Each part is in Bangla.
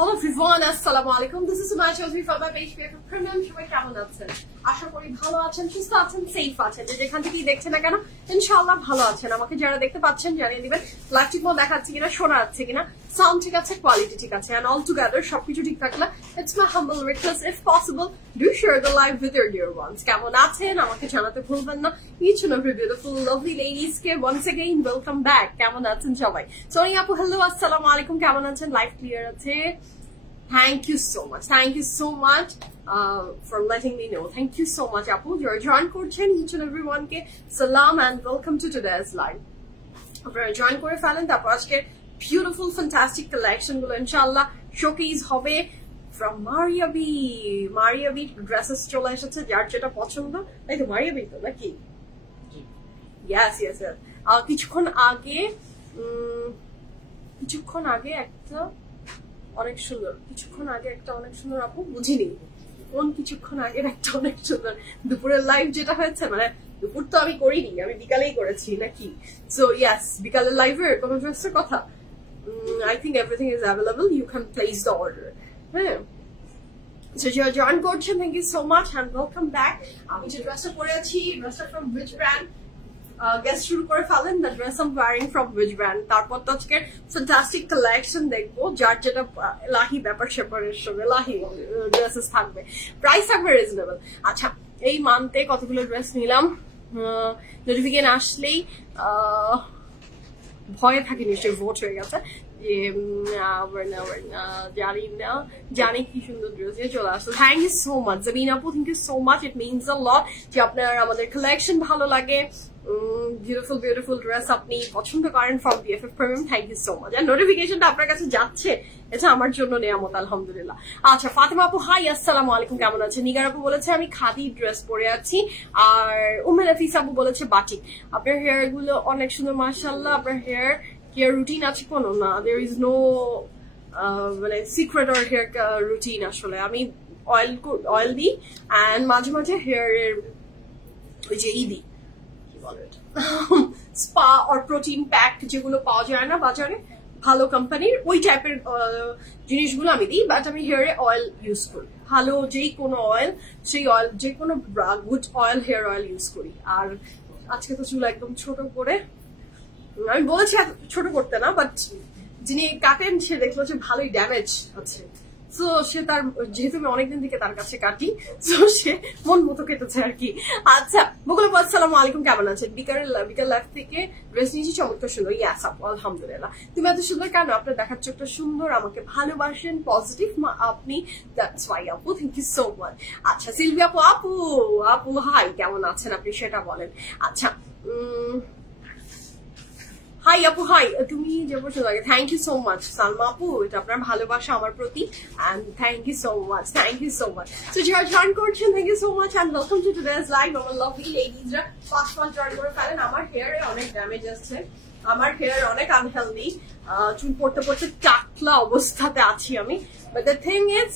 Hello everyone, assalamu alaikum. This is Sumaya Chaudhary from my page PFF Premium. সবাই কেমন আছেন? আশা করি ভালো আছেন, সুস্থ আছেন, সেফ আছেন। যেখান থেকেই দেখছেন না কেন ইনশাআল্লাহ ভালো আছেন। আমাকে যারা দেখতে পাচ্ছেন জানিয়ে দিবেন লাইভ ঠিক মতো দেখাচ্ছে কিনা, শোনা যাচ্ছে কিনা, সাউন্ড ঠিক আছে, কোয়ালিটি ঠিক আছে, and all together সবকিছু ঠিক থাকলে it's my humble request if possible do share the live with your dear ones. কেমন আছেন আমাকে জানাতে ভুলবেন না। Each and every beautiful lovely ladies K once again welcome back. কেমন আছেন সবাই? সোনি আপু hello, assalamu alaikum. কেমন আছেন? লাইভ ক্লিয়ার আছে? Thank you so much. Thank you so much for letting me know. Thank you so much, Apu. You're join করছেন each and everyone ke salam and welcome to today's live. আপনারা join করে ফেলেন, তারপর আজকে beautiful fantastic collection গুলো ইনশাআল্লাহ showcase হবে from Maria B. Maria B dresses চলে এসেছে, যার যেটা পছন্দ। তাই তো Maria B তো নাকি? Yes. কিছুক্ষণ আগে একটা অনেক সুন্দর, আপু বুঝিনি কোন কিছুক্ষণ আগের একটা অনেক সুন্দর দুপুরের লাইভ যেটা হয়েছে, মানে দুপুর তো আমি করিনি, আমি বিকালেই করেছি নাকি। সো ইয়াস, বিকালের লাইভের কোনো ড্রেসের কথা, I think everything is available, you can place the order. হ্যাঁ, সো যারা জয়েন করছেন thank you so much and welcome back. আমি যে ড্রেসটা পরে আছি, ড্রেসটা ফ্রম হুইচ ব্র্যান্ড? গেস্ট শুরু করে ফেলেন, the dress I am wearing from which brand. তারপর তো আজকে ফ্যান্টাস্টিক কালেকশন দেখবো, যার যেটা লাহি ব্যাপার স্যাপারের সঙ্গে লাহি ড্রেসেস থাকবে, প্রাইস থাকবে রিজনেবল। আচ্ছা, এই মান্থে কতগুলো ড্রেস নিলাম, নোটিফিকেশন আসলেই ভয়ে থাকি নিশ্চয়ই ভোট হয়ে গেছে যে জানি কি সুন্দর ড্রেস দিয়ে চলে আসতো। Thank you so much Jamin আপু, thank you so much, it means a lot যে আপনার আমাদের কালেকশন ভালো লাগে, বিউটিফুল ড্রেস আপনি পছন্দ করেন from BFF premium. Thank you so much. আর নোটিফিকেশনটা আপনার কাছে যাচ্ছে, এটা আমার জন্য নেয়ামত আলহামদুলিল্লাহ। আচ্ছা, ফাতেমা আপু হাই, আসসালামু আলাইকুম, কেমন আছেন? নিগার আপু বলেছে আমি খাদি ড্রেস পরে আছি, আর উম্মে নাফিস আপু বলেছে বাটিক। আপনার হেয়ার গুলো অনেক সুন্দর মাশাআল্লাহ। আপনার হেয়ার কেয়ার রুটিন আছে কোনো? না, there is no মানে সিক্রেট অর হেয়ার রুটিন। আসলে আমি অয়েল দিই অ্যান্ড মাঝে মাঝে হেয়ারের ওই যে দিই, কি বলে স্পা অর প্রোটিন প্যাক যেগুলো পাওয়া যায় না বাজারে ভালো কোম্পানির, ওই টাইপের জিনিসগুলো আমি দিই। বাট আমি হেয়ারে অয়েল ইউজ করি, ভালো যেই কোনো অয়েল, সেই অয়েল যে কোনো good oil, hair oil use করি। আর আজকে তো চুল একদম ছোট করে, আমি বলেছি ছোট করতে না, বাট যিনি কাটেন সে দেখলো যে ভালোই ড্যামেজ আছে, তো সে তার, যেহেতু আমি অনেকদিন থেকে তার কাছে কাটি, তো সে মন মতো কেটেছে আর কি। আচ্ছা, বকুল আপু আসসালামু আলাইকুম, কেমন আছেন? বিকাল লাইফ থেকে ড্রেস নিয়েছি, চমৎকার সুন্দর। ইয়াস আপু আলহামদুলিল্লাহ। তুমি এত সুন্দর কেন? আপনার দেখার চোখটা সুন্দর, আমাকে ভালোবাসেন, পজিটিভ আপনি, দ্যাটস ওয়াই আপু, থ্যাংক ইউ সো মাচ। আচ্ছা, সিলভি আপু হাই, কেমন আছেন আপনি সেটা বলেন। আচ্ছা, হাই আপু হাই, তুমি যে বলছো আগে, thank you so much Salma আপু, এটা আপনার ভালোবাসা আমার প্রতি, and thank you so much. So যারা জয়েন করছেন thank you so much and welcome to today's live. আমার লাভলি লেডিজরা ফার্স্ট জয়েন করে ফেলেন। আমার হেয়ারে অনেক ড্যামেজ আসছে, আমার হেয়ার অনেক আনহেলদি, চুল পড়তে টাকলা অবস্থাতে আছি আমি। বাট দ্য থিং ইজ,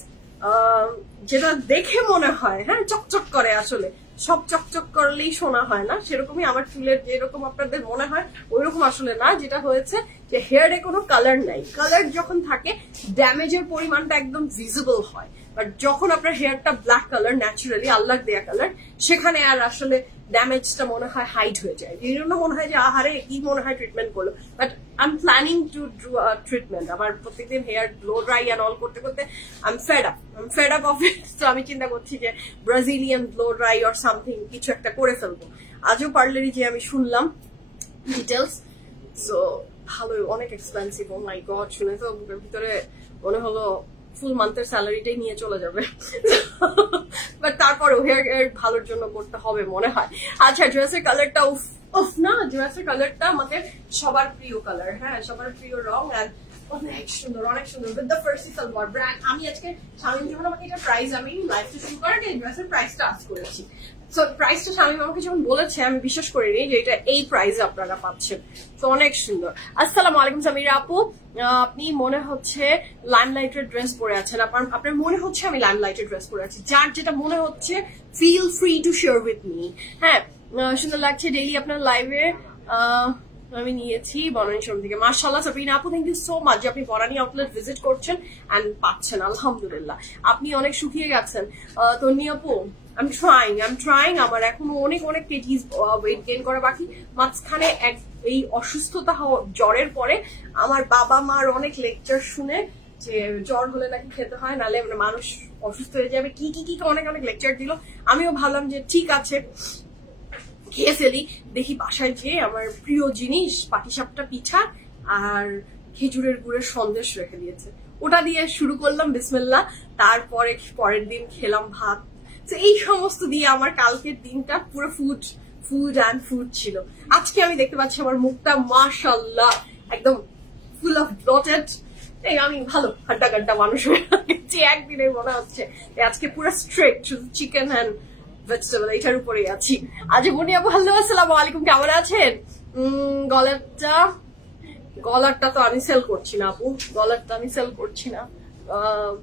যেটা দেখে মনে হয় হ্যাঁ চকচক করে, আসলে সব চকচক করলেই শোনা হয় না, সেরকমই আমার চুলের যেরকম আপনাদের মনে হয় ওইরকম আসলে না। যেটা হয়েছে যে হেয়ারে কোনো কালার নাই, কালার যখন থাকে ড্যামেজের পরিমাণটা একদম ভিজিবল হয়, বাট যখন আপনার হেয়ারটা ব্ল্যাক কালার, ন্যাচারালি আল্লাহ দেয়া কালার, সেখানে আর আসলে ড্যামেজটা মনে হয় হাইড হয়ে যায়। এই জন্য মনে হয় যে আহারে কি মনে হয় ট্রিটমেন্ট করলো, but I am planning to do treatment. আমার প্রত্যেকদিন hair blow dry and all করতে I am fed up of it. তো আমি চিন্তা করছি যে Brazilian blow dry or something কিছু একটা করে ফেলবো। আজও পার্লারে যে আমি শুনলাম ডিটেলস, সো ভালোই অনেক এক্সপেন্সিভ। ও মাই গড, শুনে তো বুকের ভিতরে মনে হলো ফুল মান্থের স্যালারিটাই নিয়ে চলে যাবে, বাট তারপরেও হেয়ার ভালোর জন্য করতে হবে মনে হয়। আচ্ছা, ড্রেসের কালারটা না, ড্রেসের কালারটা আমাদের সবার প্রিয় কালার, হ্যাঁ সবার প্রিয় রং, আর অনেক সুন্দর with the Farsi salwar brand. আমি আজকে শামিম যখন আমাকে এটা প্রাইস, আমি লাইভটা শুরু করার আগে এই ড্রেসের প্রাইসটা আস্ক করেছি। সো প্রাইসটা শামিম আমাকে যখন বলেছে আমি বিশ্বাস করিনি যে এটা এই প্রাইসে আপনারা পাচ্ছেন, তো অনেক সুন্দর। আসসালামু আলাইকুম সামিরা আপু, আপনি মনে হচ্ছে লাইমলাইটের ড্রেস পরে আছেন, আপনার মনে হচ্ছে আমি লাইমলাইটের ড্রেস পরে আছি, যার যেটা মনে হচ্ছে feel free to share with me. হ্যাঁ, সুন্দর লাগছে ডেইলি আপনার লাইভে আমি নিয়েছি বনানী শোরুম থেকে। মাশাআল্লাহ সাবিনা আপু, থ্যাংক ইউ সো মাচ যে আপনি বনানী আউটলেট ভিজিট করছেন এন্ড পাচ্ছেন, আলহামদুলিল্লাহ। আপনি অনেক শুকিয়ে গেছেন তন্নি আপু। I'm trying আমার এখনো অনেক কেজিস ওয়েট গেইন করা বাকি। মাঝখানে এই অসুস্থতা হওয়া জ্বরের পরে আমার বাবা মার অনেক লেকচার শুনে যে জ্বর হলে নাকি খেতে হয়, নাহলে মানে মানুষ অসুস্থ হয়ে যাবে, কি অনেক লেকচার দিল। আমিও ভাবলাম যে ঠিক আছে খেয়ে ফেলি। দেখি বাসায় যেয়ে আমার প্রিয় জিনিস পাটিসাপটা পিঠা আর খেজুরের গুড়ের সন্দেশ রেখে দিয়েছে, ওটা দিয়ে শুরু করলাম বিসমিল্লাহ। তারপরে পরের দিন খেলাম ভাত। তো এই সমস্ত দিয়ে আমার কালকের দিনটা পুরো ফুড ছিল। আজকে আমি দেখতে পাচ্ছি আমার মুখটা মাশাআল্লাহ একদম ফুল অফ ব্লটেড। আমি ভালো হাড্ডা মানুষ হয়ে গেছি একদিনের মনে হচ্ছে। আজকে পুরো স্ট্রেট, শুধু চিকেন অ্যান্ড ভেজিটেবল এইটার উপরেই আছি। আজ বনি আপু হ্যালো, আসসালামু আলাইকুম, কেমন আছেন? গলারটা তো আমি সেল করছি না আপু, গলারটা আমি সেল করছি না।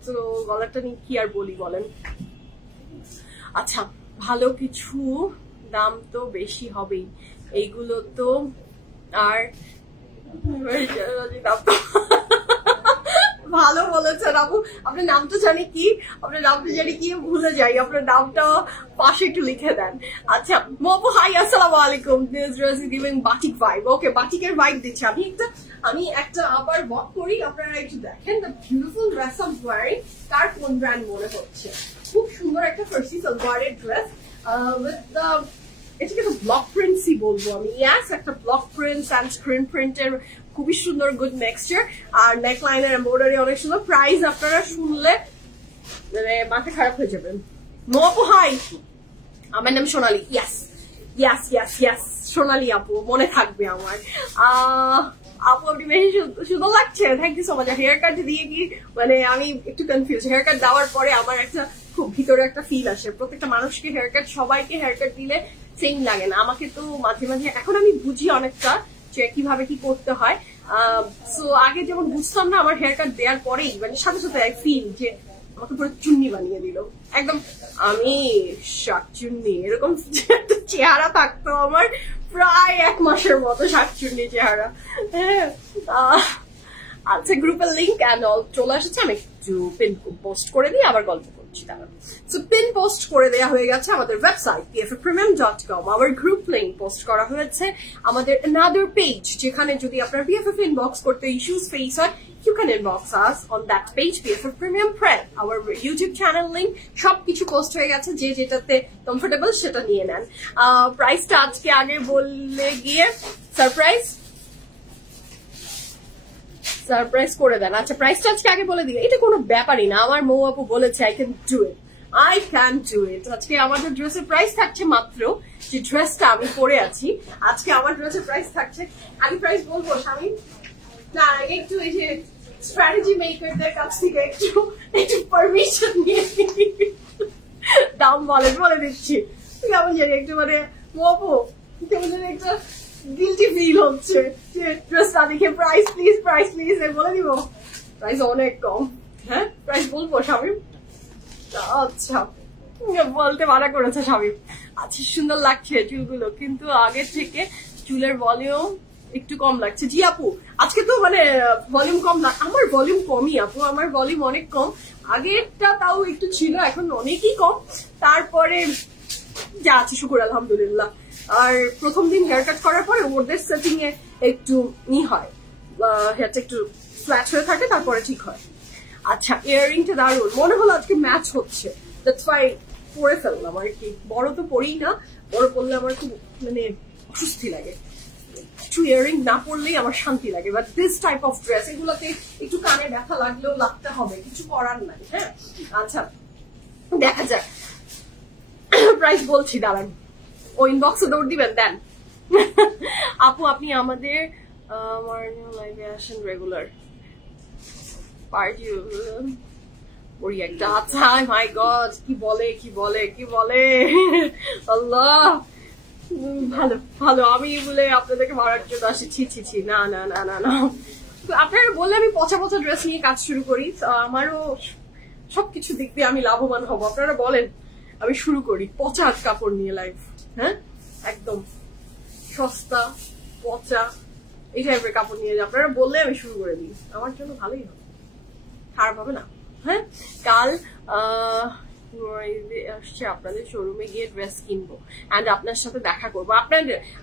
তো গলারটা নিয়ে কি আর বলি বলেন। আচ্ছা, ভালো কিছু দাম তো বেশি হবেই, এইগুলো তো আর ভালো বলেছেন আপু। আপনার নামটা জানি কি, ভুলে যাই। আপনার নামটা পাশে একটু লিখে দেন। আচ্ছা মপু হাই, আসসালামু আলাইকুম। Giving batik vibe. ওকে, বাটিকের ভাইব দিচ্ছি। আমি একটা আবার ওয়াক করি, আপনারা একটু দেখেন the beautiful dress I am wearing. কার কোন ব্র্যান্ড মনে হচ্ছে? খুব সুন্দর একটা ফার্সি সালোয়ারের ড্রেস উইথ দ্য, এটাকে তো ব্লক প্রিন্টসই বলবো আমি। ইয়াস, একটা ব্লক প্রিন্টস অ্যান্ড স্ক্রিন প্রিন্টের খুবই সুন্দর গুড নেক্সচার, আর নেক লাইনের এমব্রয়ডারি অনেক সুন্দর। প্রাইস আপনারা শুনলে মানে মাথা খারাপ হয়ে যাবেন। মপু হাই, আমার নাম সোনালি। ইয়াস সোনালি আপু, মনে থাকবে আমার। আপু আপনি বেশি সুন্দর লাগছে, thank you so much. Haircut দিয়ে কি মানে আমি একটু কনফিউজ। হেয়ার কাট দেওয়ার পরে আমার একটা খুব ভিতরে একটা ফিল আসে। প্রত্যেকটা মানুষকে হেয়ার কাট, সবাইকে হেয়ার কাট দিলে সেম লাগে না। আমাকে তো মাঝে এখন আমি বুঝি অনেকটা যে কিভাবে কি করতে হয়। সো আগে যেমন বুঝতাম না, আমার হেয়ার কাট দেওয়ার পরেই মানে সাথে আই ফিল যে আমাকে পুরো চুন্নি বানিয়ে দিল একদম। আমি শাকচুন্নি এরকম একটা চেহারা থাকতো আমার প্রায় 1 মাসের মতো, শাকচুন্নি চেহারা। হ্যাঁ, আচ্ছা গ্রুপের লিঙ্ক অ্যান্ড অল চলে এসেছে। আমি একটু পিন পোস্ট করে দিই, আবার গল্প করছি তারা। সো পিন পোস্ট করে দেওয়া হয়ে গেছে আমাদের ওয়েবসাইট pffpremium.com। আমার গ্রুপ লিঙ্ক পোস্ট করা হয়েছে আমাদের another page, যেখানে যদি আপনার PFF ইনবক্স করতে ইস্যুস ফেস হয়, you can inbox us on that page, PFF Premium Prep, our YouTube channel link, সবকিছু পোস্ট হয়ে গেছে। যে যেটাতে কমফোর্টেবল সেটা নিয়ে নেন। প্রাইসটা আজকে আগে বলে গিয়ে সারপ্রাইজ করে দেন। আচ্ছা, প্রাইসটা আজকে আগে বলে দিই, এটা কোনো ব্যাপারই না। আমার মৌ আপু বলেছে আই ক্যান ডু ইট। আজকে আমাদের ড্রেসের প্রাইস থাকছে মাত্র, যে ড্রেসটা আমি পরে আছি আজকে, আমার ড্রেসের প্রাইস থাকছে, আমি প্রাইস বলবো স্বামী না, একটু এই যে স্ট্র্যাটেজি মেকারদের কাছ থেকে একটু পারমিশন নিয়ে দাম বলে দিচ্ছি। কেমন জানি একটু মানে মৌ আপু কেমন জানি একটা গিল্টি ফিল হচ্ছে যে ড্রেসটা দেখে প্রাইস প্লিজ বলে দিব। প্রাইস অনেক কম। হ্যাঁ, প্রাইস বলবো স্বামী? আচ্ছা, বলতে মানা করেছে স্বামী। আচ্ছা, সুন্দর লাগছে চুলগুলো, কিন্তু আগের থেকে চুলের ভলিউম একটু কম লাগছে। জি আপু, আজকে তো মানে ভলিউম কম না, আমার ভলিউম কমই আপু, আমার ভলিউম অনেক কম। আগেরটা তাও একটু ছিল, এখন অনেকই কম। তারপরে যা আছে শুকুর আলহামদুলিল্লাহ। আর প্রথম দিন হেয়ার কাট করার পরে ওদের সেটিং এ একটু হয়, হেয়ারটা একটু ফ্ল্যাট হয়ে থাকে, তারপরে ঠিক হয়। আচ্ছা, ইয়াররিংটা দারুণ, মনে হলো আজকে ম্যাচ হচ্ছে, দ্যাটস ওয়াই পরে ফেললাম আর কি। বড় তো পরেই না, বড় পরলে আমার খুব মানে অস্বস্তি লাগে, একটু ইয়াররিং না পরলেই আমার শান্তি লাগে। But this type of dress, এগুলোতে একটু কানে ব্যথা লাগলেও লাগতে হবে, কিছু করার নাই। হ্যাঁ, আচ্ছা দেখা যাক। প্রাইস বলছি, দাঁড়ান, ও ইনবক্সে দৌড় দিবেন দেন। আপু আপনি আমাদের লাইভে আসেন রেগুলার পার্টি ওই একটা। আচ্ছা, মাই গড, কি বলে আল্লাহ। ভালো আমি বলে আপনাদেরকে মারার জন্য আসি? ছি না। আপনারা বললে আমি পচা ড্রেস নিয়ে কাজ শুরু করি, আমারও সবকিছু দিক দিয়ে আমি লাভবান হব। আপনারা বলেন আমি শুরু করি পচা কাপড় নিয়ে লাইভ। হ্যাঁ, একদম সস্তা পচা এই টাইপের কাপড় নিয়ে যাই, আপনারা বললে আমি শুরু করে দিই, আমার জন্য ভালোই হবে, খারাপ হবে না। হ্যাঁ, কাল আসছে আপনাদের শোরুমে গিয়ে ড্রেস কিনবো এন্ড আপনার সাথে দেখা করবো।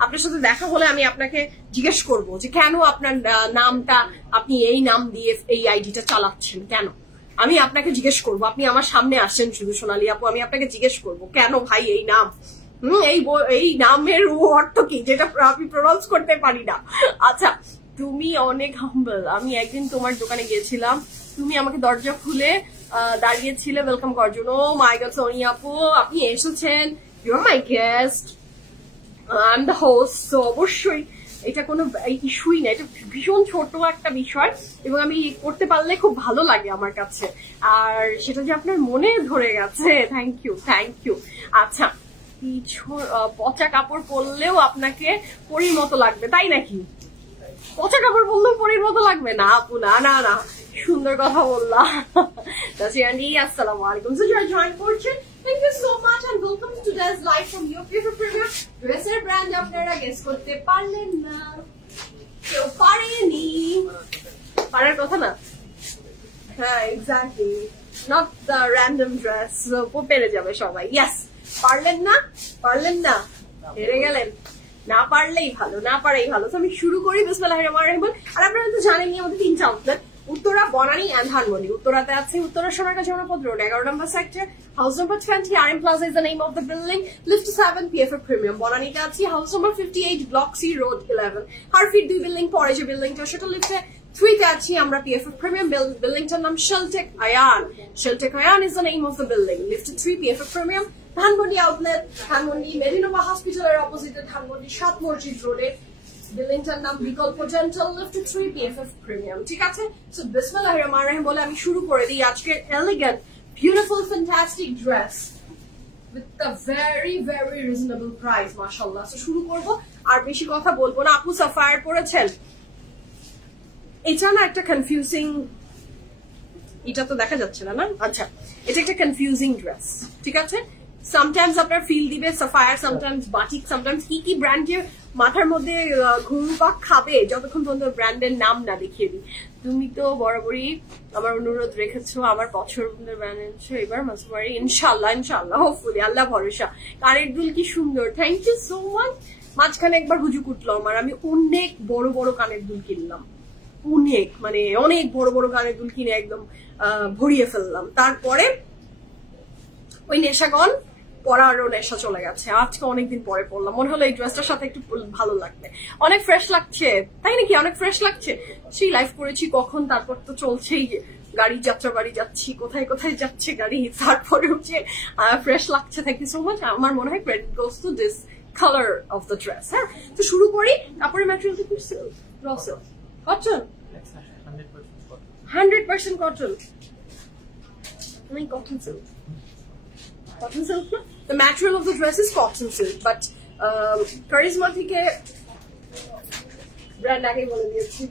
আপনার সাথে দেখা হলে আমি আপনাকে জিজ্ঞেস করবো যে কেন আপনার নামটা, আপনি এই নাম দিয়ে এই আইডিটা চালাচ্ছেন কেন, আমি আপনাকে জিজ্ঞেস করবো। আপনি আমার সামনে আসেন শুধু সোনালী আপু, আমি আপনাকে জিজ্ঞেস করবো কেন ভাই এই নাম, এই নামের অর্থ কি যেটা আমি প্রনাউন্স করতে পারি না। আচ্ছা, তুমি অনেক হাম্বল। আমি একদিন তোমার দোকানে গিয়েছিলাম, তুমি আমাকে দরজা খুলে দাঁড়িয়েছিলে ওয়েলকাম করার জন্য। ও মাই গড সোনি আপু, আপনি এসেছেন, you are my guest, I am the host. তো অবশ্যই এটা কোনো ইস্যুই না, এটা ভীষণ ছোট একটা বিষয় এবং আমি করতে পারলে খুব ভালো লাগে আমার কাছে, আর সেটা যে আপনার মনে ধরে গেছে, থ্যাংক ইউ থ্যাংক ইউ। আচ্ছা, পচা কাপড় পরলেও আপনাকে পরীর মতো লাগবে তাই নাকি? পচা কাপড় পরলেও পরীর মতো লাগবে না আপু, না না না, সুন্দর কথা বললাম। আসসালামু আলাইকুম। So you're join করছেন, thank you so much and welcome to today's live from your favorite premium dresser brand। আপনারা গেস করতে পারলেন না, কেউ পারেনি, পারার কথা না। হ্যাঁ exactly, not the random dress, পেরে যাবে সবাই। ইয়েস, পারলেন না, পারলেন না, হেরে গেলেন, না পারলেই ভালো, না পারাই ভালো। তো আমি শুরু করি বিসমিল্লাহির রহমানির রহিম। আর আপনারা তো জানেনই আমাদের 3টা আউটলেট, উত্তরা, বনানী এন্ড ধানমন্ডি। উত্তরাতে আছে উত্তরা সোনারগাঁ জনপদ রোড 11 নম্বর sector, house number 20, RM Plaza is the name of the building, lift 7, PFF Premium। বনানীতে আছে house number 58, block C, road 11। হারফিট 2 building পরে যে বিল্ডিংটা সেটা লিফটে 3 তে আছি আমরা, PFF Premium। বিল্ডিংটার নাম Sheltech Ayan, Sheltech Ayan is the name of the building, lift 3, PFF Premium। Dhanmondi outlet, Dhanmondi Medinova হসপিটালের অপোজিটে, ধানমন্ডি 7 মসজিদ রোডে, বিল্ডিংটার নাম বিকল্প ডেন্টাল, লিফট 3, PFF Premium। ঠিক আছে, সো বিসমিল্লাহির রহমানির রহিম বলে আমি শুরু করে দিই আজকের elegant beautiful fantastic dress with a very very reasonable price, মাশাআল্লাহ। সো শুরু করব, আর বেশি কথা বলবো না। আপু সাফায়ার পরেছেন, এটা না একটা কনফিউজিং, এটা তো দেখা যাচ্ছে না, না? আচ্ছা, এটা একটা কনফিউজিং ড্রেস, ঠিক আছে। সামটাইমস আপনার ফিল দিবে সাফায়ার, সামটাইমস বাটিক, সামটাইমস কি কি ব্র্যান্ডের মাথার মধ্যে ঘুরপাক খাবে যতক্ষণ পর্যন্ত ব্র্যান্ডের নাম না দেখিয়ে দিই। তুমি তো বরাবরই আমার অনুরোধ রেখেছো, আমার পছন্দের ব্র্যান্ড এনেছো, এবার মাসবারি ইনশাল্লাহ ইনশাল্লাহ, হোপফুলি, আল্লাহ ভরসা। কানের দুল কি সুন্দর, থ্যাংক ইউ সো মাচ। মাঝখানে একবার হুজুক উঠলো আমার, আমি অনেক বড় বড় কানের দুল কিনলাম, অনেক মানে অনেক বড় বড় কানের দুল কিনে একদম ভরিয়ে ফেললাম। তারপরে ওই নেশাগণ পরারও নেশা চলে গেছে, আজকে অনেকদিন পরে পড়লাম, মনে হলো এই ড্রেসটার সাথে একটু ভালো লাগবে, অনেক ফ্রেশ লাগছে, তাই নাকি? অনেক ফ্রেশ লাগছে। সেই লাইভ করেছি কখন, তারপর তো চলছেই গাড়ি যাত্রা, বাড়ি যাচ্ছি, কোথায় কোথায় যাচ্ছে গাড়ি, তারপরে হচ্ছে ফ্রেশ লাগছে। Thank you so much. আমার মনে হয় credit goes to this colour of the dress. হ্যাঁ, তো শুরু করি। কাপড়ের ম্যাটেরিয়াল কি silk, raw silk, cotton, 100% cotton, মানে cotton silk, cotton silk na? The material of the dress is cotton silk, but Karisma থেকে ব্র্যান্ড আগে বলে দিয়েছি,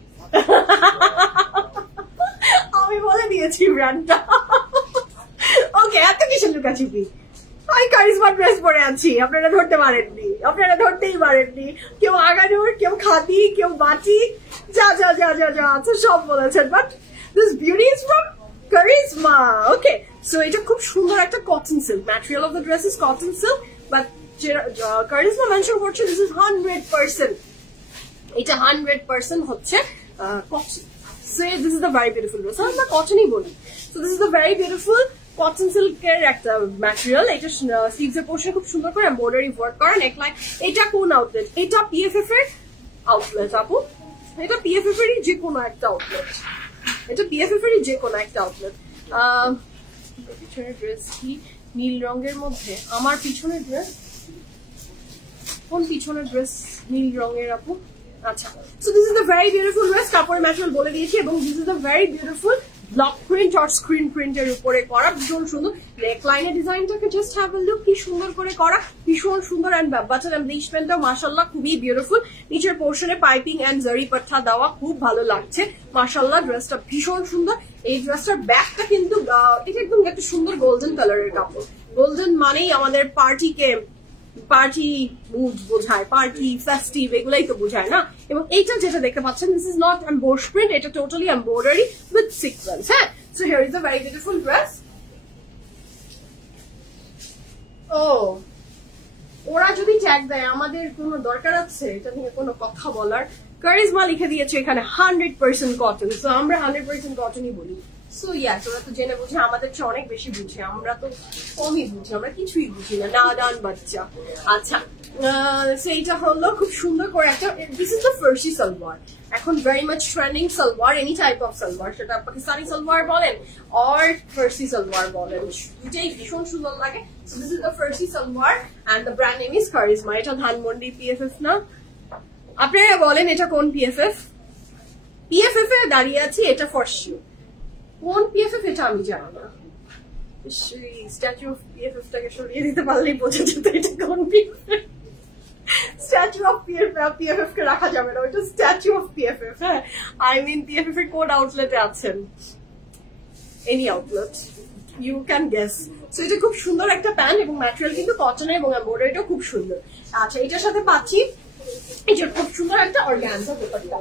আমি বলে দিয়েছি ব্র্যান্ডটা। ওকে, এত কিছু লুকাচুপি, আমি কারিজমা ড্রেস পরে আছি, আপনারা ধরতে পারেননি, আপনারা ধরতেই পারেননি। কেউ আগানোর, কেউ খাদি, কেউ বাটি, যা যা যা যা যা আছে সব বলেছেন, but this beauty is from charisma. Okay, so এটা খুব সুন্দর একটা cotton silk, material of the dress is cotton silk, but charisma mention করছে দিস ইজ 100%, এটা 100% হচ্ছে cotton. So this is the very beautiful dress, আমরা কটনই বলি। So this is the very beautiful cotton সিল্কের একটা ম্যাটেরিয়াল। এটা স্লিভস এর পোর্শনে খুব সুন্দর করে এমব্রয়ডারি ওয়ার্ক করা, নেকলাইন। এটা কোন আউটলেট? এটা PFF এর আউটলেট আপু, এটা PFF এরই যে কোনো একটা আউটলেট, এটা PFF এরই যে কোনো একটা আউটলেট। পিছনের ড্রেস কি নীল রঙের মধ্যে? আমার পিছনের ড্রেস, কোন পিছনের ড্রেস নীল রঙের আপু? আচ্ছা, so this is the very beautiful dress, কাপড়ের ম্যাটেরিয়াল বলে দিয়েছি, এবং this is the very beautiful block print আর স্ক্রিন প্রিন্টের উপরে করা, ভীষণ সুন্দর। নেকলাইনের ডিজাইনটাকে জাস্ট হ্যাভ আ লুক, কি সুন্দর করে করা, ভীষণ সুন্দর। এন্ড বাচ্চার এমব্লিশমেন্টটা মাশাআল্লাহ খুবই বিউটিফুল, নিচের পোর্শনে পাইপিং এন্ড জারি পাট্টা দেওয়া, খুব ভালো লাগছে মাশাআল্লাহ। ড্রেসটা ভীষণ সুন্দর। এই ড্রেসটার ব্যাকটা কিন্তু এটা একদম একটা সুন্দর গোল্ডেন কালারের কাপড়, গোল্ডেন মানেই আমাদের পার্টিকে পার্টি মুড বোঝায়, পার্টি ফেস্টিভ এগুলাই তো বোঝায় না। এবং এইটা যেটা দেখতে পাচ্ছেন, this is not embossed print, এটা টোটালি এমব্রয়ডারি উইথ সিকোয়েন্স। হ্যাঁ, so here is a very beautiful dress. ও ওরা যদি ট্যাগ দেয় আমাদের কোনো দরকার আছে এটা নিয়ে কোনো কথা বলার? কারিজমা লিখে দিয়েছে এখানে 100% কটন, সো আমরা 100% কটনই বলি। সো ইয়াস, ওরা তো জেনে বুঝে আমাদের চেয়ে অনেক বেশি বুঝে, আমরা তো কমই বুঝি, আমরা কিছুই বুঝি না, নাদান বাচ্চা। আচ্ছা, সেইটা হলো খুব সুন্দর করে একটা, this is the Farsi salwar, এখন very much trending salwar, any type of salwar, সেটা পাকিস্তানি সালোয়ার বলেন আর ফার্সি সালোয়ার বলেন, দুটাই ভীষণ সুন্দর লাগে। So this is the Farsi salwar and the brand name is Charisma. এটা ধানমন্ডি পিএফএফ না? আপনারা বলেন এটা কোন পিএফএফ? পিএফএফ এ দাঁড়িয়ে আছি, এটা ফর শিওর। কোন পিএফএফ এটা আমি জানি না। স্ট্যাচু অফ পিএফএফ টাকে সরিয়ে দিতে পারলেই বোঝা যেত এটা কোন পিএফএফ। স্ট্যাচু অফ পিএফএফ কে রাখা যাবে না, ওইটা স্ট্যাচু অফ পিএফএফ। হ্যাঁ, আই মিন পিএফএফ এর কোন আউটলেটে আছেন? Any outlet, you can guess. So এটা খুব সুন্দর একটা প্যান্ট এবং ম্যাটেরিয়াল কিন্তু কটন এবং এমব্রয়ডারিটা খুব সুন্দর। আচ্ছা, এটার সাথে পাচ্ছি এটা খুব সুন্দর একটা অর্গানজা দোপাট্টা,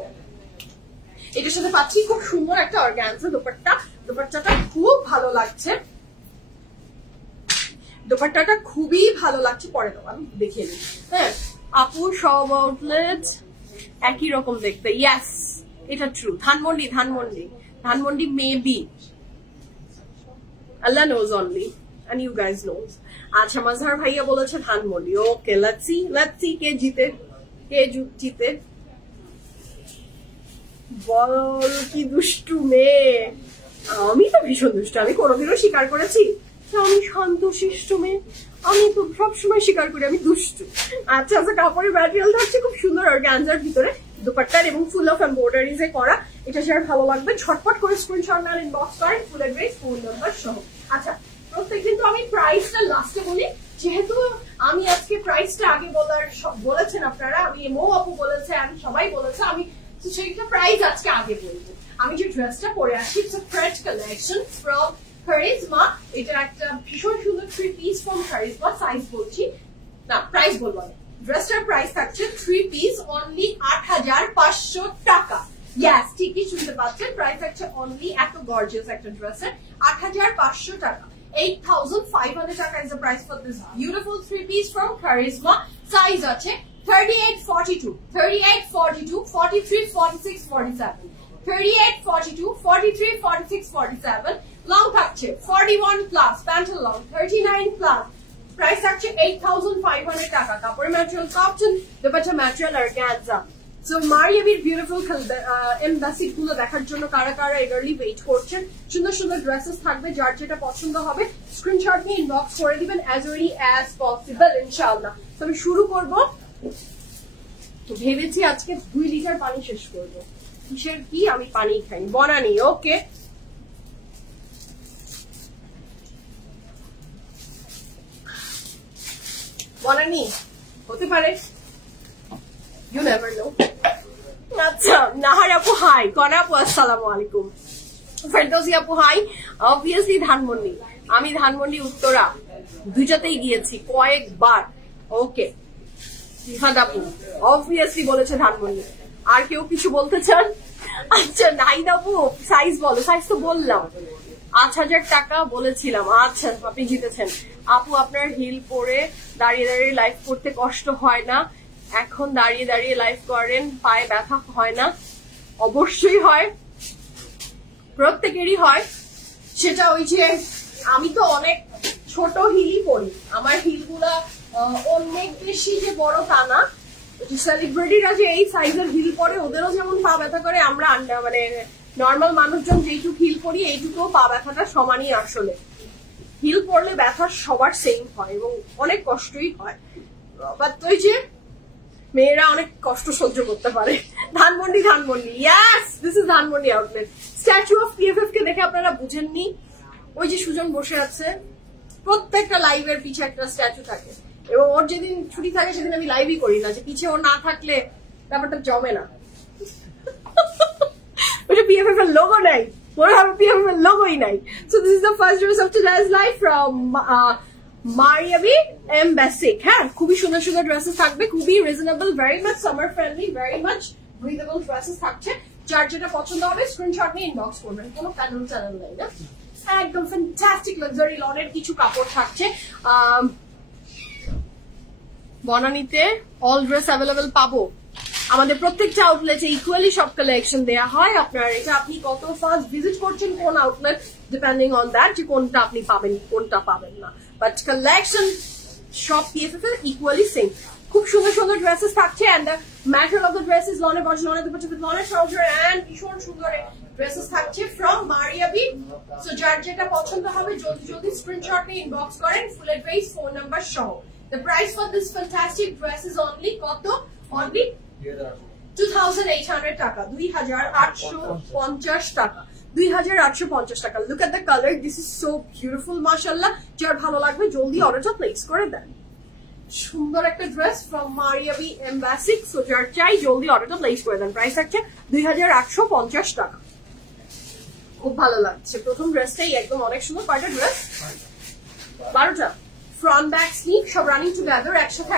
এটার সাথে পাচ্ছি খুব সুন্দর একটা অর্গানজা দোপাট্টা। দোপাট্টাটা খুব ভালো লাগছে, দোপাট্টাটা খুবই ভালো লাগছে। পরে দেবো, আমি দেখিয়ে দিই। হ্যাঁ আপু, সব আউটলেট একই রকম দেখতে। ইয়াস, এটা true. Dhanmondi, Dhanmondi, Dhanmondi maybe, Allah knows only and you guys knows. আচ্ছা, মাজহার ভাইয়া বলেছে ধানমন্ডি। ওকে, লেটস সি কে জিতে, কে জিতে। বল কি দুষ্টু মেয়ে। আমি তো ভীষণ দুষ্টু, আমি কোনোদিনও স্বীকার করেছি আমি শান্ত শিষ্ট মেয়ে, আমি তো সবসময় স্বীকার করি আমি দুষ্টু। আচ্ছা আচ্ছা, কাপড়ের ম্যাটেরিয়ালটা হচ্ছে খুব সুন্দর অর্গানজার ভিতরে দোপাট্টার এবং ফুল অফ এমব্রয়ডারিজ এ করা। এটা শেয়ার ভালো লাগবে, ঝটপট করে স্ক্রিনশট নেন, ইনবক্স করেন, ফুল অ্যাড্রেস, ফোন নাম্বার সহ। আচ্ছা, প্রত্যেক কিন্তু আমি প্রাইসটা লাস্টে বলি, যেহেতু আমি আজকে প্রাইসটা আগে বলেছেন আপনারা, আমি মৌ আপু বলেছে, আমি সবাই বলেছে, আমি সেইটা প্রাইস আজকে আগে বলবো। আমি যে ড্রেসটা পরে আসছি, it's a fresh collection from charisma. এটা একটা ভীষণ সুন্দর 3 পিস ফ্রম কারিজমা। সাইজ বলছি না, প্রাইস বলবো না। ড্রেসটার প্রাইস থাকছে 3 পিস অনলি ৮৫০০ টাকা। ইয়েস, ঠিকই শুনতে পাচ্ছেন, প্রাইস থাকছে অনলি, এত গর্জিয়াস একটা ড্রেসের ৮৫০০ টাকা। 8,500 টাকা is the price for this beautiful 3 piece from Karizma. Size আছে 38, 42, 38, 42, 43, 46, 47, 38, 42, 43, 46, 47. Long থাকছে 41 plus, pant long 39 plus. Price থাকছে 8,500 টাকা। কাপড়ের material cotton, dupatta material organza. So মারিয়াবির বিউটিফুল এমবাসি গুলো দেখার জন্য কারা কারা এগারলি ওয়েট করছেন। সুন্দর সুন্দর ড্রেসেস থাকবে, যার যেটা পছন্দ হবে স্ক্রিনশট নিয়ে ইনবক্স করে দিবেন অ্যাজ আর্লি অ্যাজ পসিবল ইনশাআল্লাহ। তো আমি শুরু করব, ভেবেছি আজকে 2 লিটার পানি শেষ করবো। কিসের কি, আমি পানি খাই, বনানি। ওকে, বনানি হতে পারে, you never know. আচ্ছা, নাহার আপু হাই, কনা আপু আসসালামু আলাইকুম, ফেরদৌসি আপু হাই। অবভিয়াসলি ধানমন্ডি, আমি ধানমন্ডি উত্তরা দুইটাতেই গিয়েছি কয়েকবার। ওকে, রিফাত আপু অবভিয়াসলি বলেছে ধানমন্ডি। আর কেউ কিছু বলতে চান? আচ্ছা, নাইদ আপু সাইজ বলো। সাইজ তো বললাম, ৮,০০০ টাকা বলেছিলাম। আচ্ছা, আপনি জিতেছেন। আপু, আপনার হিল পরে দাঁড়িয়ে দাঁড়িয়ে লাইভ করতে কষ্ট হয় না? এখন দাঁড়িয়ে দাঁড়িয়ে লাইভ করেন, পায়ে ব্যথা হয় না? অবশ্যই হয়, প্রত্যেকেরই হয়। সেটা ওই যে আমি তো অনেক ছোট হিলই পরি, আমার হিলগুলা অনেক বেশি যে বড় তা না। সেলিব্রিটিরা যে এই সাইজের হিল পরে ওদেরও যেমন পা ব্যথা করে, আমরা মানে নর্মাল মানুষজন যেইটুকু হিল পরি এইটুকুও পা ব্যথাটা সমানই। আসলে হিল পরলে ব্যথা সবার সেম হয় এবং অনেক কষ্টই হয়, বাট ওই যে মেয়েরা অনেক কষ্ট সহ্য করতে পারে। Dhanmondi, Dhanmondi, yes, this is Dhanmondi outlet. Statue of PFF কে দেখে আপনারা বুঝেননি? ওই যে সুজন বসে আছে, প্রত্যেকটা লাইভের পিছে একটা স্ট্যাচু থাকে এবং ওর যেদিন ছুটি থাকে সেদিন আমি লাইভই করি না, যে পিছে ওর না থাকলে ব্যাপারটা জমে না। ওইটা পিএফএফ এর লোগো নাই, মনে হবে পিএফএফ এর লোগোই নাই। So this is the first dress of today's live from Maria B M basic. হ্যাঁ, খুবই সুন্দর সুন্দর ড্রেসেস থাকবে, খুবই reasonable, very much summer friendly, very much breathable dresses থাকছে। যার যেটা পছন্দ হবে স্ক্রিনশট নিয়ে ইনবক্স করবেন, কোনো প্যানেল চ্যানেল নেই না। একদম ফ্যান্টাস্টিক লাক্সারি লনের কিছু কাপড় থাকছে। বনানীতে অল ড্রেস অ্যাভেলেবেল পাবো। আমাদের প্রত্যেকটা আউটলেটে ইকুয়ালি সব কালেকশন দেওয়া হয়। আপনার এটা আপনি কত ফার্স্ট ভিজিট করছেন কোন আউটলেট, ডিপেন্ডিং অন দ্যাট যে কোনটা আপনি পাবেন কোনটা পাবেন না, বাট কালেকশন সব পিএফএফ এর ইকুয়ালি সেম। খুব সুন্দর সুন্দর ড্রেসেস থাকছে, and the material of the dresses লনের বডি, লনের দুপাট্টা উইথ লনের ট্রাউজার, এন্ড ভীষণ সুন্দর ড্রেসেস থাকছে ফ্রম মারিয়াবি। সো যার যেটা পছন্দ হবে জলদি জলদি স্ক্রিনশট নিয়ে ইনবক্স করেন, ফুল অ্যাড্রেস, ফোন নাম্বার সহ। The price for this fantastic dress is only কত? Only 2800 টাকা, 2850 টাকা, 2850 টাকা। Look at the color, this is so beautiful, mashallah. যার ভালো লাগবে জলদি অর্ডারটা প্লেস করে দেন। সুন্দর একটা dress from Maria B M basic. So যার চাই জলদি অর্ডারটা প্লেস করে দেন। প্রাইস থাকছে 2850 টাকা। খুব ভালো লাগছে, প্রথম ড্রেসটাই একদম অনেক সুন্দর। কয়টা ড্রেস? 12টা। ফ্রন্ট ব্যাক স্লিভ সব রানিং টুগেদার, একসাথে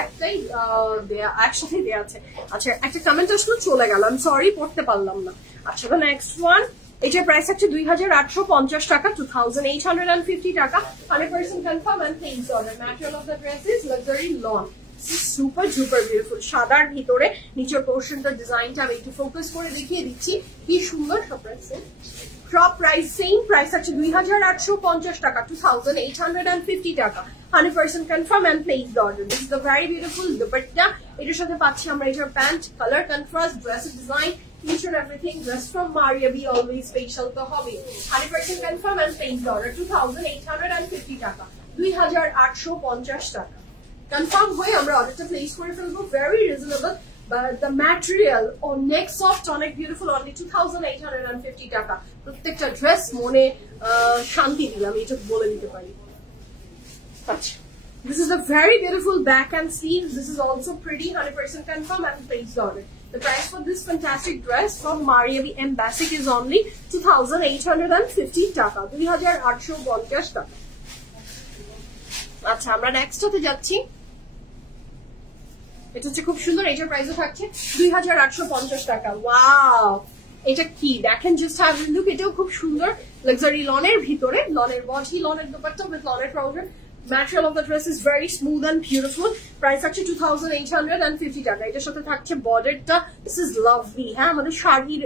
একসাথেই দেওয়া আছে। আচ্ছা, একটা কমেন্ট আসলে চলে গেল, আমি সরি পড়তে পারলাম না। আচ্ছা, দ্য নেক্সট ওয়ান, এটার প্রাইস হচ্ছে 2850 টাকা, 2850 টাকা। 100% confirm and place order. Material of the dress is luxury lawn, super duper beautiful. সাদার ভিতরে নিচের পোর্শনটার ডিজাইনটা আমি একটু ফোকাস করে দেখিয়ে দিচ্ছি, কি সুন্দর সব ড্রেসের। টপ প্রাইস সেম প্রাইস আছে 2850 টাকা, 2850 টাকা। 100% confirm and place the order. This is the very beautiful dupatta. এটার সাথে পাচ্ছি আমরা এটার pant, colour contrast, dress design, each and everything. Dress from Mariabi, always special তো হবে। 100% confirm and place the order. 2850 টাকা, 2850 টাকা। কনফার্ম হয়ে আমরা অর্ডারটা প্লেস করে ফেলবো, very reasonable. But the material on neck soft, অনেক beautiful, only 2850 টাকা। প্রত্যেকটা ড্রেস মনে শান্তি দিলাম, এটা বলে দিতে পারি। This is a very beautiful back and sleeves. This is also pretty, 100% confirm and place the order. The price for this fantastic dress from Mariabi M Basic is only 2850 টাকা, 2850 টাকা। আচ্ছা, আমরা নেক্সট হতে যাচ্ছি। এটা হচ্ছে খুব সুন্দর, এটার প্রাইসও থাকছে 2850 টাকা। ওয়াও, এটা কি দেখেন, জাস্ট হ্যাভ লুক। এটাও খুব সুন্দর, লাক্সারি লনের ভিতরে, লনের বডি, লনের দুপাট্টা উইথ লনের trouser. Material of the dress is very smooth and beautiful. Price থাকছে 2850 টাকা। এটার সাথে থাকছে বর্ডারটা, দিস ইজ লাভলি। হ্যাঁ, আমাদের শাড়ির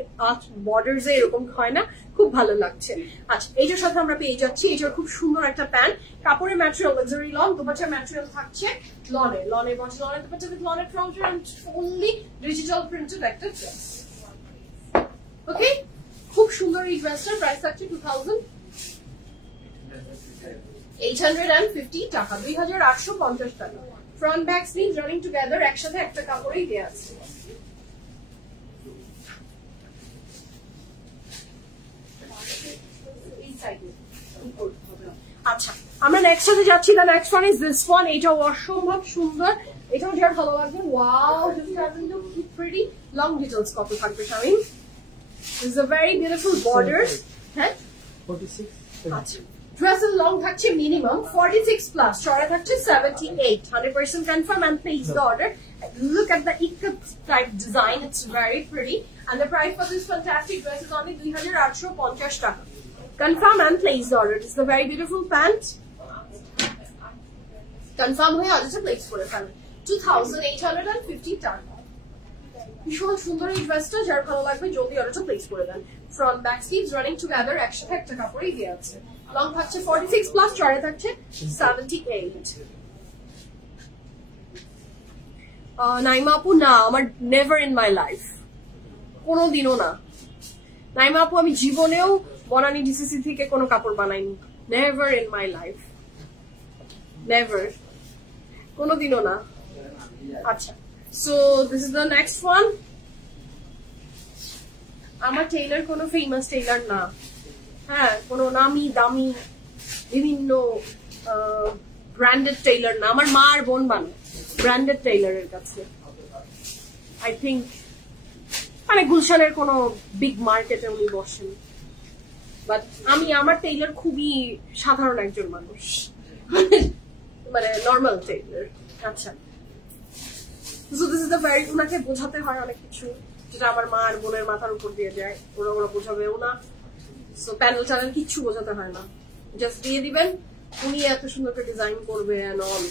বর্ডারস এরকম হয় না, খুব ভালো লাগছে। আচ্ছা, এইটার সাথে আমরা পেয়ে যাচ্ছি এটার খুব সুন্দর একটা প্যান্ট, কাপড়ের ম্যাটেরিয়াল লাক্সারি লন, দুপাট্টার ম্যাটেরিয়াল থাকছে লনের, লনের বডি, লনের দুপাট্টা উইথ লনের trouser, and fully digital printed একটা ড্রেস। ওকে, খুব সুন্দর এই ড্রেসটার প্রাইস থাকছে 2850 টাকা, 2850 টাকা। Front back sleeves running together, একসাথে একটা কাপড়েই দেয়া আছে। আচ্ছা, আমরা নেক্সট হতে যাচ্ছি। The next one is this one. এটাও অসম্ভব সুন্দর, এটাও যার ভালো লাগবে। Wow, just have a look, কি প্রিটি। লং ডিটেইলস কত থাকবে Shamim? This is a very beautiful border. হ্যাঁ, 46। আচ্ছা, ড্রেসের লং থাকছে মিনিমাম 46 প্লাস, চড়া থাকছে 78। 100% confirm and place the order. Look at the ikat type design, it's very pretty, and the price for this fantastic dress is only 2850 টাকা। Confirm and place the order. This is the very beautiful pant. Confirm হয়ে অর্ডারটা প্লেস করে ফেলুন, 2850 টাকা। ভীষণ সুন্দর এই ড্রেসটা, যার ভালো লাগবে জলদি অর্ডারটা প্লেস করে দেন। Front back sleeves running together, একসাথে একটা কাপড়ই দেওয়া আছে। লং থাকছে 46 প্লাস, চড়া থাকছে 78। নাইমা আপু, না, আমার নেভার ইন মাই লাইফ, কোনোদিনও না। নাইমা আপু, আমি জীবনেও বনানী ডিসিসি থেকে কোনো কাপড় বানাইনি, never in my life, never, কোনোদিনও না। আচ্ছা, so this is the next one. আমার টেইলার কোনো ফেমাস টেইলার না, হ্যাঁ, কোনো নামি দামি বিভিন্ন ব্র্যান্ডেড টেইলার না। আমার মা আর বোন বানায় ব্র্যান্ডেড টেইলারের কাছে, আই থিঙ্ক, মানে গুলশানের কোনো বিগ মার্কেটে উনি বসেন। বাট আমার টেইলার খুবই সাধারণ একজন মানুষ, মানে নর্মাল টেইলার। আচ্ছা, so this is the very, ওনাকে বোঝাতে হয় অনেক কিছু যেটা আমার মা আর বোনের মাথার উপর দিয়ে যায়, ওরা বোঝাবেও না। সো প্যানেল চ্যানেল কিচ্ছু বোঝাতে হয় না, জাস্ট দিয়ে দিবেন, উনি এত সুন্দর করে ডিজাইন করবে এন্ড অল।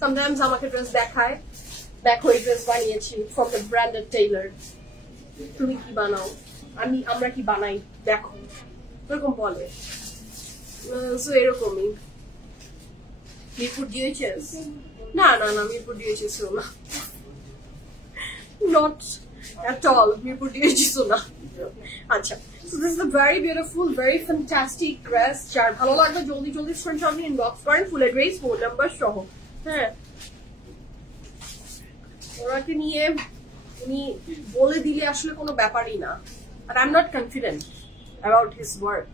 সামটাইমস আমাকে ড্রেস দেখায়, দেখো এই ড্রেস বানিয়েছি ফ্রম দ্য ব্র্যান্ডেড টেইলার, তুমি কি বানাও, আমরা কি বানাই দেখো, এরকম বলে। সো এরকমই। মিরপুর ডিএইচএস না না না, মিরপুর ডিএইচএস না, not at all, Mirpur DHS না। আচ্ছা, so this is a very beautiful, very fantastic dress, যার ভালো লাগবে জলদি জলদি স্ক্রিনশট নিয়ে ইনবক্স করেন, ফুল অ্যাড্রেস, ফোন নাম্বার সহ। হ্যাঁ, ওনাকে নিয়ে উনি বলে দিলে আসলে কোনো ব্যাপারই না, আর I am not confident about his work.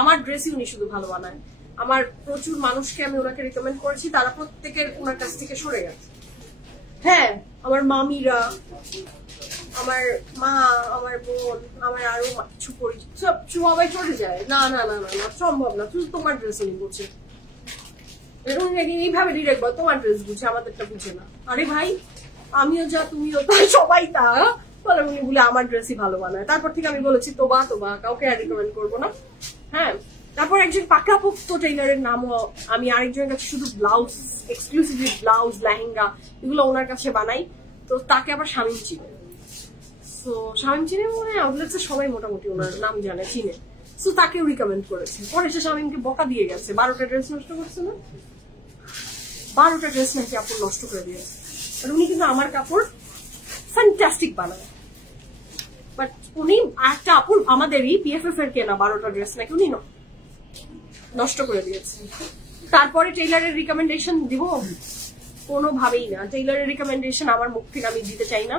আমার ড্রেসই উনি শুধু ভালো বানায়, আমার প্রচুর মানুষকে আমি ওনাকে রিকমেন্ড করেছি, তারা প্রত্যেকের ওনার কাছ থেকে সরে গেছে। হ্যাঁ, আমার মামিরা, আমার মা, আমার বোন, আমার আরো কিছু পরিচিত সবাই চলে যায়, না না না না না সম্ভব না, তুই তোমার ড্রেস উনি বুঝে, এইভাবে ডিরেক্ট বল তোমার ড্রেস বুঝে, আমাদেরটা বুঝে না। আরে ভাই, আমিও যা তুমিও তা, সবাই তা বলে, উনি বলে আমার ড্রেসই ভালো বানায়। তারপর থেকে আমি বলেছি তোবা কাউকে আর রিকমেন্ড করবো না। হ্যাঁ, তারপর একজন পাকাপোক্ত টেইলারের নামও আমি আরেকজনের কাছে শুধু ব্লাউজ, এক্সক্লুসিভলি ব্লাউজ, লেহেঙ্গা এগুলো ওনার কাছে বানাই, তো তাকে আবার শামীম চিনে। সো শামীম চিনে মানে আউটলেটসে সবাই মোটামুটি ওনার নাম জানে, চিনে। সো তাকেও রিকমেন্ড করেছে, পরে সে শামীমকে বকা দিয়ে গেছে, 12টা ড্রেস নষ্ট করছে না, 12টা ড্রেস নাকি আপু নষ্ট করে দিয়েছে। আর উনি কিন্তু আমার কাপড় ফ্যান্টাস্টিক বানায়, বাট উনি একটা আপুর আমাদেরই পিএফএফ এর কেনা 12টা ড্রেস নাকি উনি নষ্ট করে দিয়েছে। তারপরে টেইলারের রিকমেন্ডেশন দিব? কোনোভাবেই না, টেইলারের রিকমেন্ডেশন আমার মুখ থেকে আমি দিতে চাই না।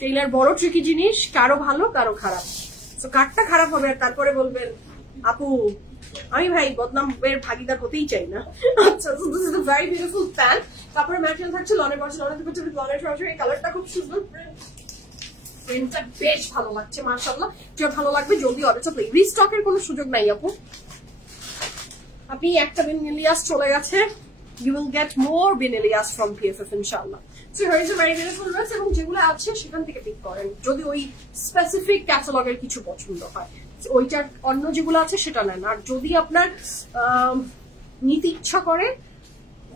টেইলার বড় ট্রিকি জিনিস, কারো ভালো কারো খারাপ। তো কারটা খারাপ হবে আর তারপরে বলবেন আপু, আমি ভাই বদনামের ভাগিদার হতেই চাই না। আচ্ছা, so this is a very beautiful pant. কাপড়ের ম্যাটেরিয়াল থাকছে লনের বর্ষ, লনের দুটো লনের সরাসরি, এই কালারটা খুব সুন্দর, প্রিন্টটা বেশ ভালো লাগছে মাশাআল্লাহ। যে ভালো লাগবে জলদি অর্ডার চাপ, রিস্টকের কোনো সুযোগ নাই আপু। আপনি একটা বিনিলিয়াস চলে গেছে, you will get more বিনিলিয়াস from PFF ইনশাআল্লাহ। So here is a very beautiful dress, এবং যেগুলো আছে সেখান থেকে পিক করেন যদি ওই স্পেসিফিক ক্যাটালগের কিছু পছন্দ হয়, ওইটার অন্য যেগুলো আছে সেটা নেন। আর যদি আপনার নিতে ইচ্ছা করে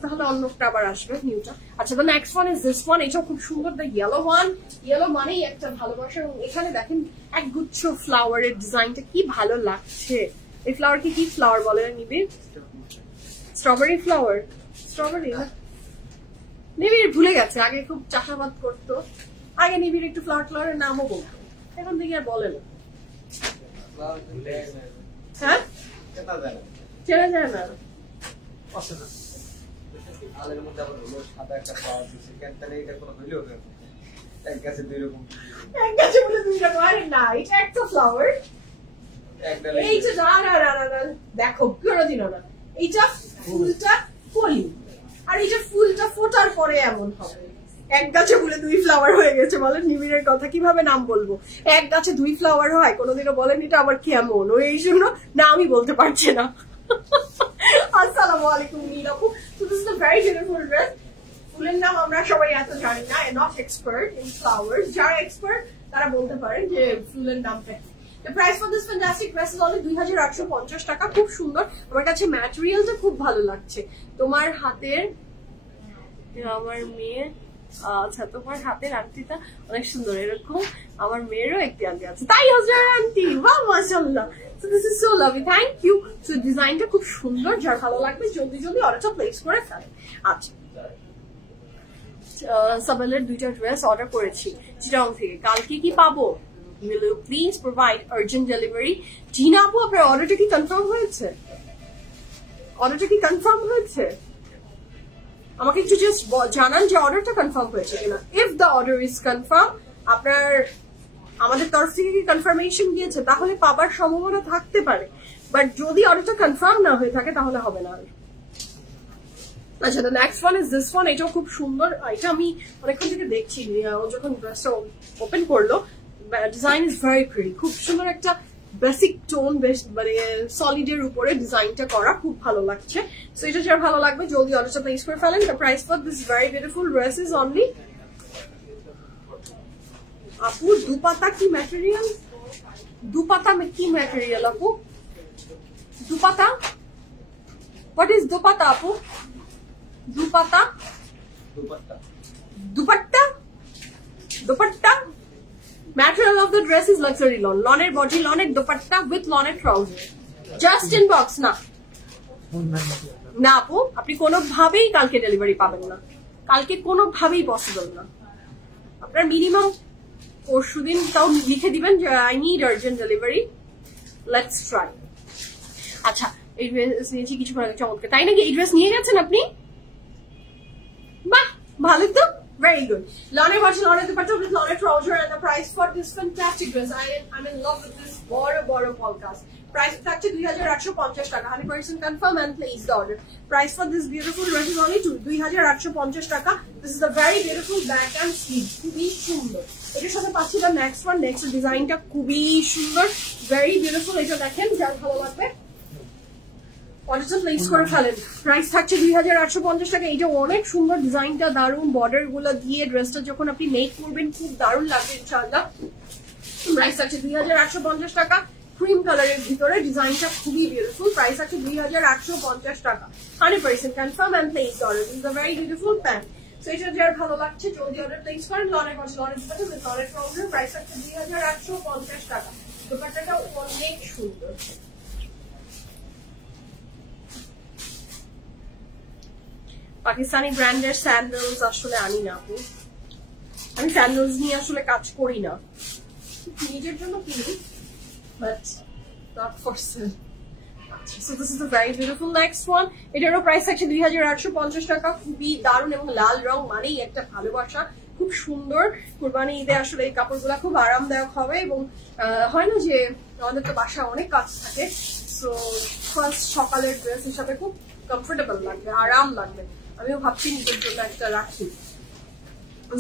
তাহলে অন্যটা আবার আসবে নিউটা। আচ্ছা, the next one is this one, এটা খুব সুন্দর, the yellow one। ইয়েলো মানেই একটা ভালোবাসা, এবং এখানে দেখেন এক গুচ্ছ ফ্লাওয়ারের ডিজাইনটা কি ভালো লাগছে। এই ফ্লাওয়ারকে কি ফ্লাওয়ার বলে নিবি? স্ট্রবেরি ফ্লাওয়ার, স্ট্রবেরি না, নিবিড় ভুলে গেছে, আগে খুব চাষাবাদ করতো, আগে নিবিড় একটু ফ্লাওয়ারের নামও বলতো, এখন থেকে আর বলে না। হ্যাঁ, চেনা যায় না। দেখো কোনোদিন না, এইটা ফুলটা কলি, আর এইটা ফুলটা ফোটার পরে এমন হবে। এক গাছে বলে 2 ফ্লাওয়ার হয়ে গেছে, বলেন নিবিড়ের কথা কিভাবে নাম বলবো? এক গাছে 2 ফ্লাওয়ার হয়, কোনোদিনও বলেন এটা আবার কেমন, ওই এই জন্য না আমি বলতে পারছি না। আসসালামু আলাইকুম Nilapu. So this is a very beautiful dress. ফুলের নাম আমরা সবাই এত জানি না, not expert in flowers. যারা এক্সপার্ট তারা বলতে পারেন যে ফুলের নামটা কি। The price for this fantastic dress is only 2850 টাকা। খুব সুন্দর, আমার কাছে ম্যাটেরিয়ালটা খুব ভালো লাগছে। তোমার হাতের, আমার মেয়ে, আচ্ছা তোমার হাতের আংটিটা অনেক সুন্দর, এরকম আমার মেয়েরও একটি আংটি আছে, তাই হাজার আংটি, বাহ মাশাআল্লাহ। So this is so lovely, thank you. So ডিজাইনটা খুব সুন্দর, যার ভালো লাগবে জলদি জলদি অর্ডারটা প্লেস করে ফেলেন। আচ্ছা, সাবেলের 2টা ড্রেস অর্ডার করেছি চিটাগং থেকে, কালকে কি পাবো? Will you please provide urgent delivery? জিনা আপু, আপনার অর্ডারটা কি কনফার্ম হয়েছে? অর্ডারটা কি কনফার্ম হয়েছে? আমাকে একটু জাস্ট জানান যে অর্ডারটা কনফার্ম হয়েছে কিনা। If the order is confirm, আপনার আমাদের তরফ থেকে কি কনফার্মেশন দিয়েছে, তাহলে পাবার সম্ভাবনা থাকতে পারে, বাট যদি অর্ডারটা কনফার্ম না হয়ে থাকে তাহলে হবে না। আচ্ছা, the next one is this one, এটাও খুব সুন্দর। এটা আমি অনেকক্ষণ থেকে দেখছি, ও যখন ড্রেসটা ওপেন করলো, ডিজাইন ইজ ভেরি প্রিটি, খুব সুন্দর একটা বেসিক টোন বেশ মানে সলিডের উপরে ডিজাইনটা করা, খুব ভালো লাগছে। সো এটা যার ভালো লাগবে জলদি অর্ডারটা প্লেস করে ফেলেন। The price for this very beautiful dress is only, আপু দুপাতা কি ম্যাটেরিয়াল, দুপাতা কি ম্যাটেরিয়াল আপু, দুপাতা হোয়াট ইজ দুপাতা আপু, দুপাতা dupatta dupatta material of the dress is luxury lawn, lawner body, lawner dupatta with lawner trouser, just in box না না আপু, আপনি কোনোভাবেই কালকে ডেলিভারি পাবেন না, কালকে কোনোভাবেই পসিবল না। আপনার মিনিমাম পরশুদিন তাও লিখে দিবেন যে I need urgent delivery, let's try. আচ্ছা এই ড্রেস নিয়েছি কিছু চমৎকার, তাই নাকি? এই ড্রেস নিয়ে গেছেন আপনি? বাহ ভালো তো, very good. Lane body, lane dupatta with lane trouser, and the price for this fantastic dress. I'm in love with this boro podcast. Price থাকছে 2850 টাকা, 100% confirm and place the order. Price for this beautiful dress is only 2850 টাকা. This is a very beautiful back and sleeve, খুবই সুন্দর। এটার সাথে পাচ্ছি না নেক্সট ওয়ান, নেক্সট ডিজাইনটা খুবই সুন্দর, very beautiful। এটা দেখেন, যার ভালো লাগবে অর্ডারটা প্লেস করে ফেলেন। প্রাইস থাকছে 2850 টাকা। এটা অনেক সুন্দর, ডিজাইনটা দারুণ, বর্ডার গুলো দিয়ে ড্রেসটা যখন আপনি মেক করবেন খুব দারুণ লাগবে ইনশাআল্লাহ। প্রাইস থাকছে 2850 টাকা, ক্রিম কালারের ভিতরে, ডিজাইনটা খুবই বিউটিফুল। প্রাইস থাকছে 2850 টাকা, 100% confirm and place order. This is a very beautiful pant. So এটা যার ভালো লাগছে জলদি অর্ডার প্লেস করেন। লনের বডি, লনের দুপাট্টা উইথ লনের ট্রাউজার, প্রাইস থাকছে 2850 টাকা। দুপাট্টাটা অনেক সুন্দর। পাকিস্তানি ব্র্যান্ডের স্যান্ডেলস আসলে আনি না আপু, আমি স্যান্ডেলস নিয়ে আসলে কাজ করি না, নিজের জন্য কিনি but not for sale. So this is a very beautiful next one. এটারও প্রাইস থাকছে 2850 টাকা, খুবই দারুণ এবং লাল রং মানেই একটা ভালোবাসা, খুব সুন্দর। কুরবানি ঈদে আসলে এই কাপড়গুলা খুব আরামদায়ক হবে এবং হয় না যে আমাদের তো বাসায় অনেক কাজ থাকে, সো ফার্স্ট সকালের ড্রেস হিসাবে খুব কমফোর্টেবল লাগবে, আরাম লাগবে। আমিও ভাবছি নিজের জন্য একটা রাখি।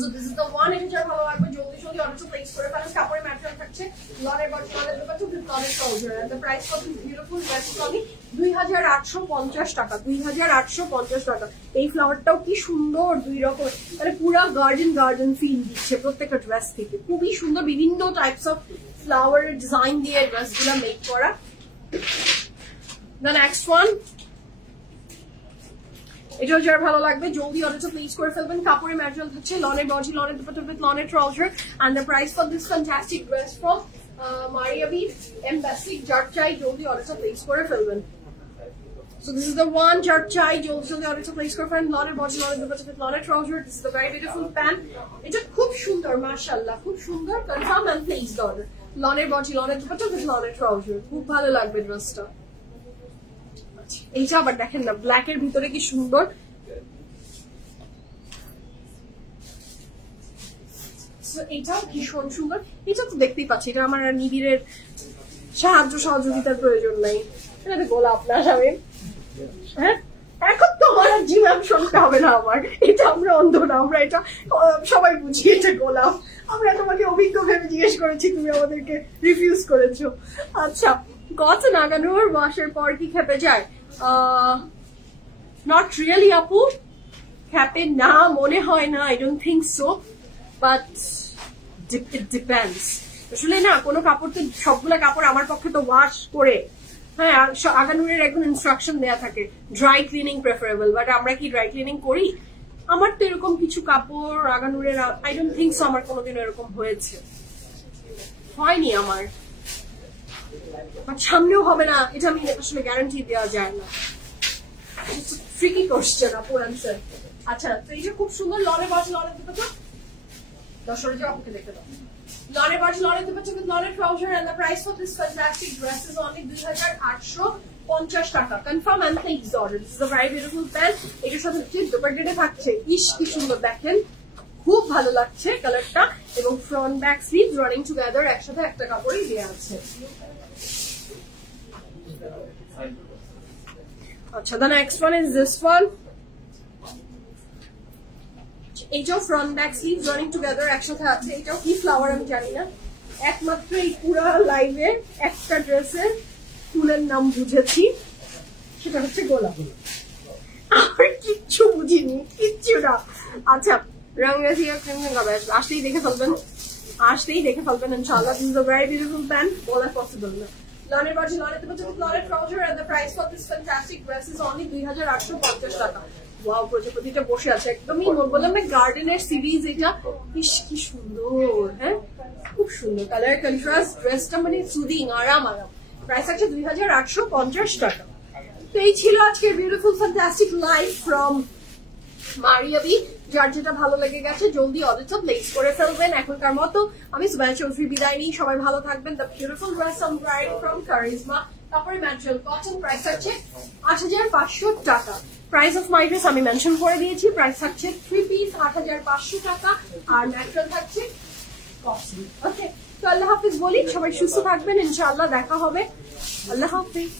So this is the one, এটা যার ভালো লাগবে জলদি জলদি অর্ডারটা প্লেস করে ফেলেন। কাপড়ের ম্যাটেরিয়াল থাকছে লনের বডি, লনের দুপাট্টা উইথ লনের trouser, and the price for this beautiful dress is only 2850 টাকা, 2850 টাকা। এই ফ্লাওয়ারটাও কি সুন্দর, দুই রকম, মানে পুরো গার্ডেন ফিল দিচ্ছে প্রত্যেকটা ড্রেস থেকে, খুবই সুন্দর। বিভিন্ন টাইপস অফ ফ্লাওয়ারের ডিজাইন দিয়ে ড্রেসগুলো মেক করা। দ্য নেক্সট ওয়ান, এটাও যার ভালো লাগবে জলদি অর্ডারটা প্লেস করে ফেলবেন। কাপড়ের ম্যাটেরিয়াল হচ্ছে লনের বডি, লনের দুপাট্টা উইথ লনের trouser, and the price for this fantastic dress from Maria B M basic, যার চাই জলদি অর্ডারটা প্লেস করে ফেলবেন। So this is the one, যার চাই জলদি অর্ডারটা প্লেস করে ফেলবেন। লনের বডি, লনের দুপাট্টা উইথ লনের trouser, this is a very beautiful pant. এটা খুব সুন্দর, মাশাআল্লাহ খুব সুন্দর। Confirm and place the order. লনের বডি, লনের দুপাট্টা উইথ লনের ট্রাউজার, খুব ভালো লাগবে ড্রেসটা। এইটা আবার দেখেন না, ব্ল্যাক এর ভিতরে কি সুন্দর। এটাও ভীষণ সুন্দর। এটা তো দেখতেই পাচ্ছি, এটা আমার নিবিড়ের সাহায্য সহযোগিতার প্রয়োজন নাই। এটা তো গোলাপ না সাবেন, হ্যাঁ এখন তো আমার জিমাম শুনতে হবে না আমার, এটা আমরা অন্ধ না, আমরা এটা সবাই বুঝি এটা গোলাপ। আমরা তোমাকে অভিজ্ঞ ভেবে জিজ্ঞেস করেছি, তুমি আমাদেরকে রিফিউজ করেছো। আচ্ছা, গত নাগানোর ওয়াশের পর কি খেপে যায়? নট রিয়েলি আপু, খেপে না মনে হয় না, I don't think so, but it depends. আসলে না, কোনো কাপড় তো, সবগুলা কাপড় আমার পক্ষে তো ওয়াশ করে, হ্যাঁ আগানুরের একদম ইনস্ট্রাকশন দেয়া থাকে ড্রাই ক্লিনিং প্রেফারেবল, বাট আমরা কি ড্রাই ক্লিনিং করি? আমার তো এরকম কিছু কাপড় আগানুরের, আই ডোন্ট থিঙ্ক সো আমার কোনোদিন এরকম হয়েছে, হয়নি আমার, বাট সামনেও হবে না, এটা আমি আসলে গ্যারান্টি দেওয়া যায় না। ফ্রিকি কোশ্চেন আপুর আনসার। আচ্ছা, তো এইটা খুব সুন্দর, লনের বডি, লনের দুপাট্টা, দর্শকের যে আপুকে দেখতে দাও, লনের বডি, লনের দুপাট্টা উইথ লনের trouser, and the price for this fantastic dress is only 2850 taka. Confirm and place order. This is a very beautiful pant. এটার সাথে দুপাট্টাটা থাকছে, ইশ কি সুন্দর দেখেন, খুব ভালো লাগছে কালারটা, এবং front back sleeve running together, একসাথে একটা কাপড়ই দেওয়া আছে। আচ্ছা, the next one is this one. এটাও front back sleeve running together একসাথে আছে। এটাও কি ফ্লাওয়ার আমি জানি না, একমাত্র এই পুরো লাইভে একটা ড্রেসের ফুলের নাম বুঝেছি, সেটা হচ্ছে গোলাপ। আর কিচ্ছু বুঝিনি, কিচ্ছু না। আচ্ছা, রংরাজিয়া ক্রিম কবে আসবে? আসলেই দেখে ফেলবেন, আসলেই দেখে ফেলবেন ইনশাআল্লাহ। This is a very beautiful pant, বলা পসিবল না। লনের বাজি লনেতে বলছে লনের trouser and the price for this fantastic dress is only 2850 taka. Wow, প্রজাপতিটা বসে আছে একদমই, বললাম না গার্ডেনের সিরিজ এটা। ইস কি সুন্দর, হ্যাঁ খুব সুন্দর কালার কন্ট্রাস্ট, ড্রেসটা মানে সুদিং, আরাম আরাম। প্রাইস আছে 2850 টাকা। তো এই ছিল আজকের beautiful fantastic live from Maria B. যার যেটা ভালো লেগে গেছে জলদি অর্ডারটা প্লেস করে ফেলবেন। এখনকার মতো আমি সুবাইয়া চৌধুরী বিদায় নিই, সবাই ভালো থাকবেন। The beautiful dress on bride from Charisma, তারপরে ম্যাটেরিয়াল কটন, প্রাইস আছে 8500 টাকা। প্রাইস অফ মাই ড্রেস আমি মেনশন করে দিয়েছি, প্রাইস থাকছে 3 পিস 8500 টাকা, আর ম্যাটেরিয়াল থাকছে কটন। ওকে, তো আল্লাহ হাফিজ বলি, সবাই সুস্থ থাকবেন, ইনশাআল্লাহ দেখা হবে। আল্লাহ হাফিজ।